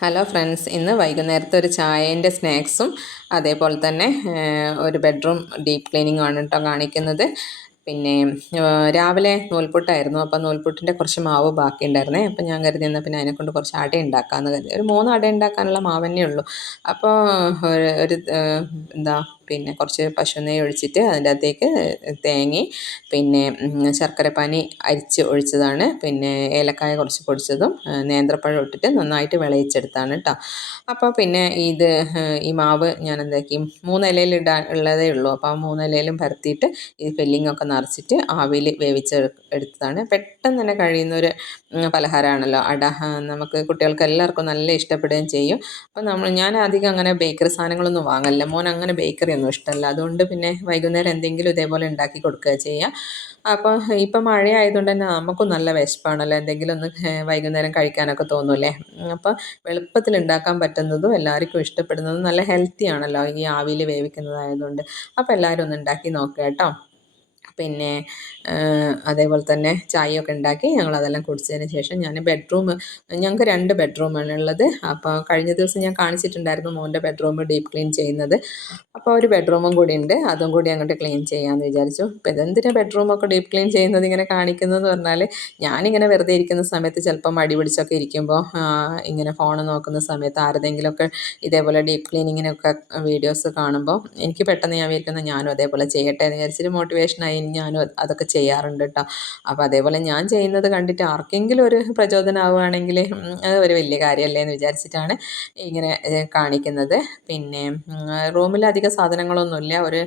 Hello friends ഇന്ന് വൈകുന്നേരത്തെ ഒരു ചായേന്റെ സ്നാക്സും അതേപോലെ തന്നെ ഒരു ബെഡ്റൂം ഡീപ്പ് ക്ലീനിങ്ങും ആണ് കേട്ടോ കാണിക്കുന്നത്. പിന്നെ രാവിലെ നൂൽപുട്ടായിരുന്നു. അപ്പോൾ നൂൽപുട്ടിന്റെ കുറച്ച് മാവ് ബാക്കി ഉണ്ടായിരുന്നേ അപ്പോൾ ഞാൻ കരുതി എന്നാൽ പിന്നെ അതിനെക്കൊണ്ട് കുറച്ച് അട ഉണ്ടാക്കാമെന്ന് കരുതി. ഒരു മൂന്ന് അട ഉണ്ടാക്കാനുള്ള മാവ് ഉള്ളൂ അപ്പോൾ ഒരു, എന്താ പിന്നെ കുറച്ച് പശു നെയ്യ് ഒഴിച്ചിട്ട് അതിന്റെ അകത്തേക്ക് തേങ്ങയും പിന്നെ ശർക്കരപ്പാനി അരിച്ച് ഒഴിച്ചതാണ്. പിന്നെ ഏലക്കായ കുറച്ച് പൊടിച്ചതും നേന്ത്രപ്പഴം ഇട്ടിട്ട് നന്നായിട്ട് വിളയിച്ചെടുത്താണ് കേട്ടോ. അപ്പോൾ പിന്നെ ഇത് ഈ മാവ് ഞാൻ എന്താക്കി മൂന്ന് ഇലയിൽ ഇടാൻ ഉള്ളതേ ഉള്ളൂ. അപ്പോൾ ആ മൂന്ന് ഇലയിലും പരത്തിയിട്ട് ഈ ഫില്ലിങ്ങൊക്കെ നിറച്ചിട്ട് ആവിയിൽ വേവിച്ച് എടുത്തതാണ്. പെട്ടെന്ന് തന്നെ കഴിയുന്നൊരു പലഹാരമാണല്ലോ. അട നമുക്ക് കുട്ടികൾക്ക് എല്ലാവർക്കും നല്ല ഇഷ്ടപ്പെടുകയും ചെയ്യും. അപ്പോൾ നമ്മൾ ഞാൻ അധികം അങ്ങനെ ബേക്കറി സാധനങ്ങളൊന്നും വാങ്ങലില്ല. മോൻ അങ്ങനെ ബേക്കറി ഒന്നും ഇഷ്ടമല്ല. അതുകൊണ്ട് പിന്നെ വൈകുന്നേരം എന്തെങ്കിലും ഇതേപോലെ ഉണ്ടാക്കി കൊടുക്കുക ചെയ്യുക അപ്പോൾ ഇപ്പം മഴയായതുകൊണ്ട് തന്നെ നമുക്കും നല്ല വിശപ്പാണല്ലോ. എന്തെങ്കിലും ഒന്ന് വൈകുന്നേരം കഴിക്കാനൊക്കെ തോന്നുമല്ലേ അപ്പോൾ എളുപ്പത്തിൽ ഉണ്ടാക്കാൻ പറ്റുന്നതും എല്ലാവർക്കും ഇഷ്ടപ്പെടുന്നതും നല്ല ഹെൽത്തി ആണല്ലോ ഈ ആവിയിൽ വേവിക്കുന്നതായതുകൊണ്ട്. അപ്പോൾ എല്ലാവരും ഒന്ന് ഉണ്ടാക്കി നോക്കുക കേട്ടോ. പിന്നെ അതേപോലെ തന്നെ ചായയൊക്കെ ഉണ്ടാക്കി ഞങ്ങൾ അതെല്ലാം കുടിച്ചതിന് ശേഷം ഞാൻ ബെഡ്റൂം ഞങ്ങൾക്ക് രണ്ട് ബെഡ്റൂമാണ് ഉള്ളത്. അപ്പോൾ കഴിഞ്ഞ ദിവസം ഞാൻ കാണിച്ചിട്ടുണ്ടായിരുന്നു മോന്റെ ബെഡ്റൂം ഡീപ്പ് ക്ലീൻ ചെയ്യുന്നത്. അപ്പോൾ ഒരു ബെഡ്റൂമും കൂടി ഉണ്ട്. അതും കൂടി അങ്ങോട്ട് ക്ലീൻ ചെയ്യാമെന്ന് വിചാരിച്ചു. അപ്പോൾ ഇതെന്തിനാണ് ബെഡ്റൂമൊക്കെ ഡീപ്പ് ക്ലീൻ ചെയ്യുന്നത് ഇങ്ങനെ കാണിക്കുന്നതെന്ന് പറഞ്ഞാൽ ഞാനിങ്ങനെ വെറുതെ ഇരിക്കുന്ന സമയത്ത് ചിലപ്പോൾ മടി പിടിച്ചൊക്കെ ഇരിക്കുമ്പോൾ ഇങ്ങനെ ഫോൺ നോക്കുന്ന സമയത്ത് ആരുടെങ്കിലുമൊക്കെ ഇതേപോലെ ഡീപ്പ് ക്ലീനിങ്ങിനൊക്കെ വീഡിയോസ് കാണുമ്പോൾ എനിക്ക് പെട്ടെന്ന് ഞാൻ വിചാരിക്കുന്നത് ഞാനും അതേപോലെ ചെയ്യട്ടെ എന്ന് വിചാരിച്ചിട്ട് മോട്ടിവേഷനായി ഞാനും അതൊക്കെ ചെയ്യാറുണ്ട് കേട്ടോ അപ്പോൾ അതേപോലെ ഞാൻ ചെയ്യുന്നത് കണ്ടിട്ട് ആർക്കെങ്കിലും ഒരു പ്രചോദനമാവുകയാണെങ്കിൽ അത് ഒരു വലിയ കാര്യമല്ലേ എന്ന് വിചാരിച്ചിട്ടാണ് ഇങ്ങനെ കാണിക്കുന്നത്. പിന്നെ റൂമിൽ അധികം സാധനങ്ങളൊന്നുമില്ല. ഒരു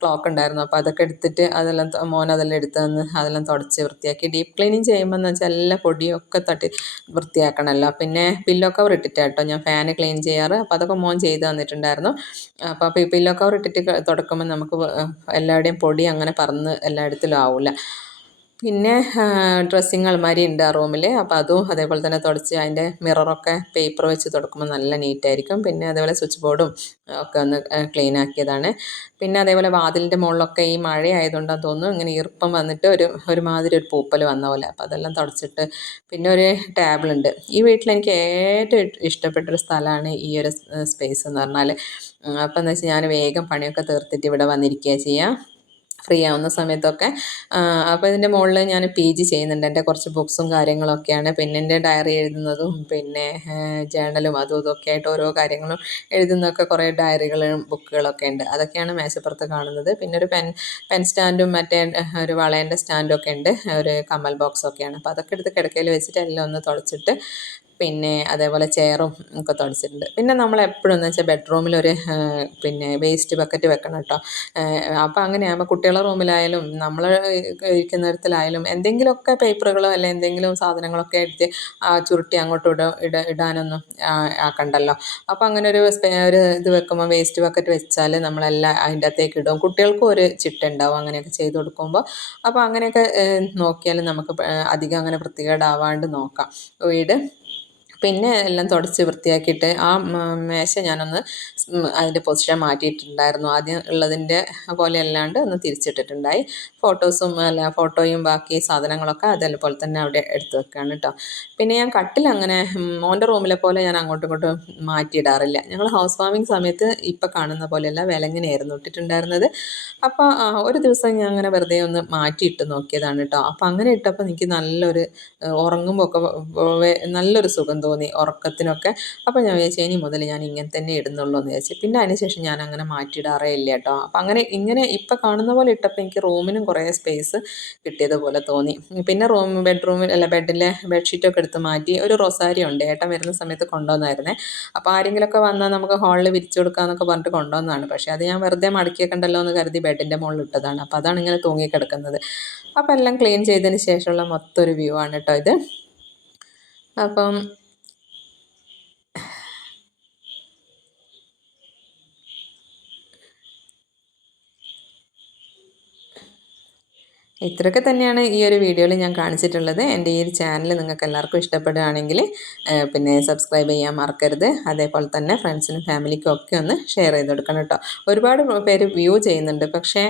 ക്ലോക്ക് ഉണ്ടായിരുന്നു. അപ്പോൾ അതൊക്കെ എടുത്തിട്ട് അതെല്ലാം മോൻ അതെല്ലാം എടുത്ത് തന്ന് അതെല്ലാം തുടച്ച് വൃത്തിയാക്കി. ഡീപ്പ് ക്ലീനിങ് ചെയ്യുമ്പോൾ എന്ന് വെച്ചാൽ എല്ലാ പൊടിയൊക്കെ തട്ടി വൃത്തിയാക്കണമല്ലോ. പിന്നെ പില്ലോ കവർ ഇട്ടിട്ട് കേട്ടോ ഞാൻ ഫാന് ക്ലീൻ ചെയ്യാറ്. അപ്പോൾ അതൊക്കെ മോൻ ചെയ്ത് തന്നിട്ടുണ്ടായിരുന്നു. അപ്പോൾ പില്ലോ കവർ ഇട്ടിട്ട് തുടക്കുമ്പോൾ നമുക്ക് എല്ലാവരുടെയും പൊടി അങ്ങനെ പറന്ന് എല്ലായിടത്തിലും ആവില്ല പിന്നെ ഡ്രസ്സിങ് അലമാരി ഉണ്ട് ആ റൂമിൽ അപ്പോൾ അതും അതേപോലെ തന്നെ തുടച്ച് അതിന്റെ മിററൊക്കെ പേപ്പർ വെച്ച് തുടക്കുമ്പോൾ നല്ല നീറ്റായിരിക്കും പിന്നെ അതേപോലെ സ്വിച്ച് ബോർഡും ഒക്കെ ഒന്ന് ക്ലീൻ ആക്കിയതാണ്. പിന്നെ അതേപോലെ വാതിലിന്റെ മുകളിലൊക്കെ ഈ മഴ ആയതുകൊണ്ടാണ് തോന്നുന്നു. ഇങ്ങനെ ഈർപ്പം വന്നിട്ട് ഒരു ഒരുമാതിരി ഒരു പൂപ്പൽ വന്ന പോലെ. അപ്പോൾ അതെല്ലാം തുടച്ചിട്ട് പിന്നെ ഒരു ടേബിളുണ്ട് ഈ വീട്ടിൽ എനിക്ക് ഏറ്റവും ഇഷ്ടപ്പെട്ടൊരു സ്ഥലമാണ് ഈ ഒരു സ്പേസ് എന്ന് പറഞ്ഞാൽ അപ്പോൾ എന്ന് വെച്ചാൽ ഞാൻ വേഗം പണിയൊക്കെ തീർത്തിട്ട് ഇവിടെ വന്നിരിക്കുകയാണ് ചെയ്യുക ഫ്രീ ആവുന്ന സമയത്തൊക്കെ. അപ്പോൾ ഇതിന്റെ മുകളിൽ ഞാൻ പി ജി ചെയ്യുന്നുണ്ട്. എന്റെ കുറച്ച് ബുക്സും കാര്യങ്ങളൊക്കെയാണ്. പിന്നെ എന്റെ ഡയറി എഴുതുന്നതും പിന്നെ ജേണലും അതും ഇതൊക്കെ ആയിട്ട് ഓരോ കാര്യങ്ങളും എഴുതുന്നതൊക്കെ കുറേ ഡയറികളും ബുക്കുകളൊക്കെ ഉണ്ട്. അതൊക്കെയാണ് മേശപ്പുറത്ത് കാണുന്നത്. പിന്നെ ഒരു പെൻ പെൻ സ്റ്റാൻഡും മറ്റേ ഒരു വളേന്റെ സ്റ്റാൻഡും ഒക്കെ ഉണ്ട്. ഒരു കമ്മൽ ബോക്സൊക്കെയാണ് അപ്പോൾ അതൊക്കെ എടുത്ത് കിടക്കയിൽ വെച്ചിട്ട് എല്ലാം ഒന്ന് തുടച്ചിട്ട് പിന്നെ അതേപോലെ ചെയറും ഒക്കെ തുടച്ചിട്ടുണ്ട്. പിന്നെ നമ്മൾ എപ്പോഴും എന്ന് വെച്ചാൽ ബെഡ്റൂമിൽ ഒരു പിന്നെ വേസ്റ്റ് ബക്കറ്റ് വെക്കണം കേട്ടോ അപ്പോൾ അങ്ങനെയാകുമ്പോൾ കുട്ടികളുടെ റൂമിലായാലും നമ്മൾ ഇരിക്കുന്നിടത്തിലായാലും എന്തെങ്കിലുമൊക്കെ പേപ്പറുകളോ അല്ലെങ്കിൽ എന്തെങ്കിലും സാധനങ്ങളൊക്കെ എടുത്ത് ചുരുട്ടി അങ്ങോട്ടും ഇട ഇട ഇടാനൊന്നും ആക്കണ്ടല്ലോ. അപ്പോൾ അങ്ങനെ ഒരു ഒരു ഇത് വെക്കുമ്പോൾ വേസ്റ്റ് ബക്കറ്റ് വെച്ചാൽ നമ്മളെല്ലാം അതിന്റെ അകത്തേക്ക് ഇടും. കുട്ടികൾക്കും ഒരു ചിട്ട ഉണ്ടാവും അങ്ങനെയൊക്കെ ചെയ്ത് കൊടുക്കുമ്പോൾ അപ്പോൾ അങ്ങനെയൊക്കെ നോക്കിയാൽ നമുക്ക് അധികം അങ്ങനെ വൃത്തികേടാവാണ്ട് നോക്കാം. വീട് പിന്നെ എല്ലാം തുടച്ച് വൃത്തിയാക്കിയിട്ട് ആ മേശ ഞാനൊന്ന് അതിന്റെ പൊസിഷൻ മാറ്റിയിട്ടുണ്ടായിരുന്നു. ആദ്യം ഉള്ളതിന്റെ പോലെ അല്ലാണ്ട് ഒന്ന് തിരിച്ചിട്ടിട്ടുണ്ടായി. ഫോട്ടോസും അല്ല ഫോട്ടോയും ബാക്കി സാധനങ്ങളൊക്കെ അതേപോലെ തന്നെ അവിടെ എടുത്ത് വെക്കുകയാണ് കേട്ടോ പിന്നെ ഞാൻ കട്ടിൽ അങ്ങനെ മോന്റെ റൂമിലെ പോലെ ഞാൻ അങ്ങോട്ടും ഇങ്ങോട്ടും മാറ്റിയിടാറില്ല. ഞങ്ങൾ ഹൗസ് വാമിങ് സമയത്ത് ഇപ്പം കാണുന്ന പോലെയല്ല വിലങ്ങനെയായിരുന്നു ഇട്ടിട്ടുണ്ടായിരുന്നത്. അപ്പോൾ ഒരു ദിവസം ഞാൻ അങ്ങനെ വെറുതെ ഒന്ന് മാറ്റിയിട്ട് നോക്കിയതാണ് കേട്ടോ അപ്പോൾ അങ്ങനെ ഇട്ടപ്പോൾ എനിക്ക് നല്ലൊരു ഉറങ്ങുമ്പോൾ ഒക്കെ നല്ലൊരു സുഖം തോന്നി ഉറക്കത്തിനൊക്കെ. അപ്പോൾ ഞാൻ വിചാരിച്ചു ഇനി മുതൽ ഞാൻ ഇങ്ങനെ തന്നെ ഇടുന്നുള്ളൂ എന്ന് വിചാരിച്ചു. പിന്നെ അതിനുശേഷം ഞാൻ അങ്ങനെ മാറ്റിയിടാറേ ഇല്ല കേട്ടോ. അപ്പോൾ അങ്ങനെ ഇങ്ങനെ ഇപ്പോൾ കാണുന്ന പോലെ ഇട്ടപ്പോൾ എനിക്ക് റൂമിനും കുറേ സ്പേസ് കിട്ടിയതുപോലെ തോന്നി. പിന്നെ റൂം ബെഡ്റൂമിൽ അല്ല ബെഡിലെ ബെഡ്ഷീറ്റൊക്കെ എടുത്ത് മാറ്റി ഒരു റൊസാരി ഉണ്ട്. ഏട്ടൻ വരുന്ന സമയത്ത് കൊണ്ടുവന്നായിരുന്നേ. അപ്പോൾ ആരെങ്കിലുമൊക്കെ വന്നാൽ നമുക്ക് ഹാളിൽ വിരിച്ചു കൊടുക്കാമെന്നൊക്കെ പറഞ്ഞിട്ട് കൊണ്ടുവന്നതാണ്. പക്ഷേ അത് ഞാൻ വെറുതെ മടക്കിയേക്കണ്ടല്ലോ എന്ന് കരുതി ബെഡിന്റെ മുകളിൽ ഇട്ടതാണ്. അപ്പോൾ അതാണ് ഇങ്ങനെ തൂങ്ങിക്കിടക്കുന്നത് അപ്പോൾ എല്ലാം ക്ലീൻ ചെയ്തതിന് ശേഷമുള്ള മൊത്തം ഒരു വ്യൂ ആണ് കേട്ടോ ഇത്. അപ്പം ഇത്രയൊക്കെ തന്നെയാണ് ഈ ഒരു വീഡിയോയിൽ ഞാൻ കാണിച്ചിട്ടുള്ളത്. എന്റെ ഈ ഒരു ചാനൽ നിങ്ങൾക്ക് എല്ലാവർക്കും ഇഷ്ടപ്പെടുകയാണെങ്കിൽ പിന്നെ സബ്സ്ക്രൈബ് ചെയ്യാൻ മറക്കരുത്. അതേപോലെ തന്നെ ഫ്രണ്ട്സിനും ഫാമിലിക്കും ഒക്കെ ഒന്ന് ഷെയർ ചെയ്ത് കൊടുക്കണം കേട്ടോ. ഒരുപാട് പേര് വ്യൂ ചെയ്യുന്നുണ്ട്. പക്ഷേ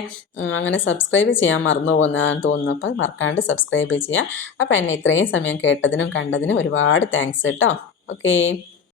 അങ്ങനെ സബ്സ്ക്രൈബ് ചെയ്യാൻ മറന്നു പോകുന്നതാണെന്ന് തോന്നുന്നു. അപ്പോൾ മറക്കാണ്ട് സബ്സ്ക്രൈബ് ചെയ്യുക. അപ്പോൾ എന്നെ ഇത്രയും സമയം കേട്ടതിനും കണ്ടതിനും ഒരുപാട് താങ്ക്സ് കേട്ടോ. ഓക്കേ.